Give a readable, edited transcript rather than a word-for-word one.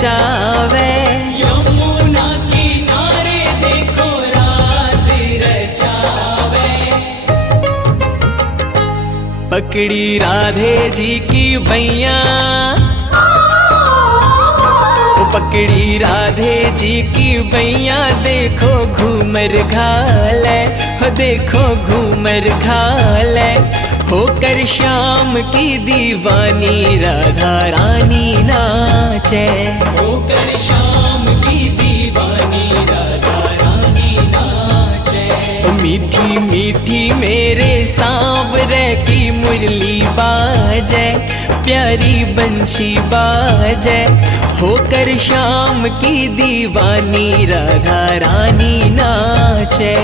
रचावे। यमुना किनारे देखो रास रचावे। पकड़ी राधे जी की बैया, पकड़ी राधे जी की बैया, देखो घूमर घाले, हो देखो घूमर घाले। होकर श्याम की दीवानी राधा रानी नाचे। होकर श्याम की दीवानी राधा रानी नाचे। मीठी मीठी मेरे सांवरे की मुरली बाजे, प्यारी बंशी बाजे। होकर श्याम की दीवानी राधा रानी नाचे।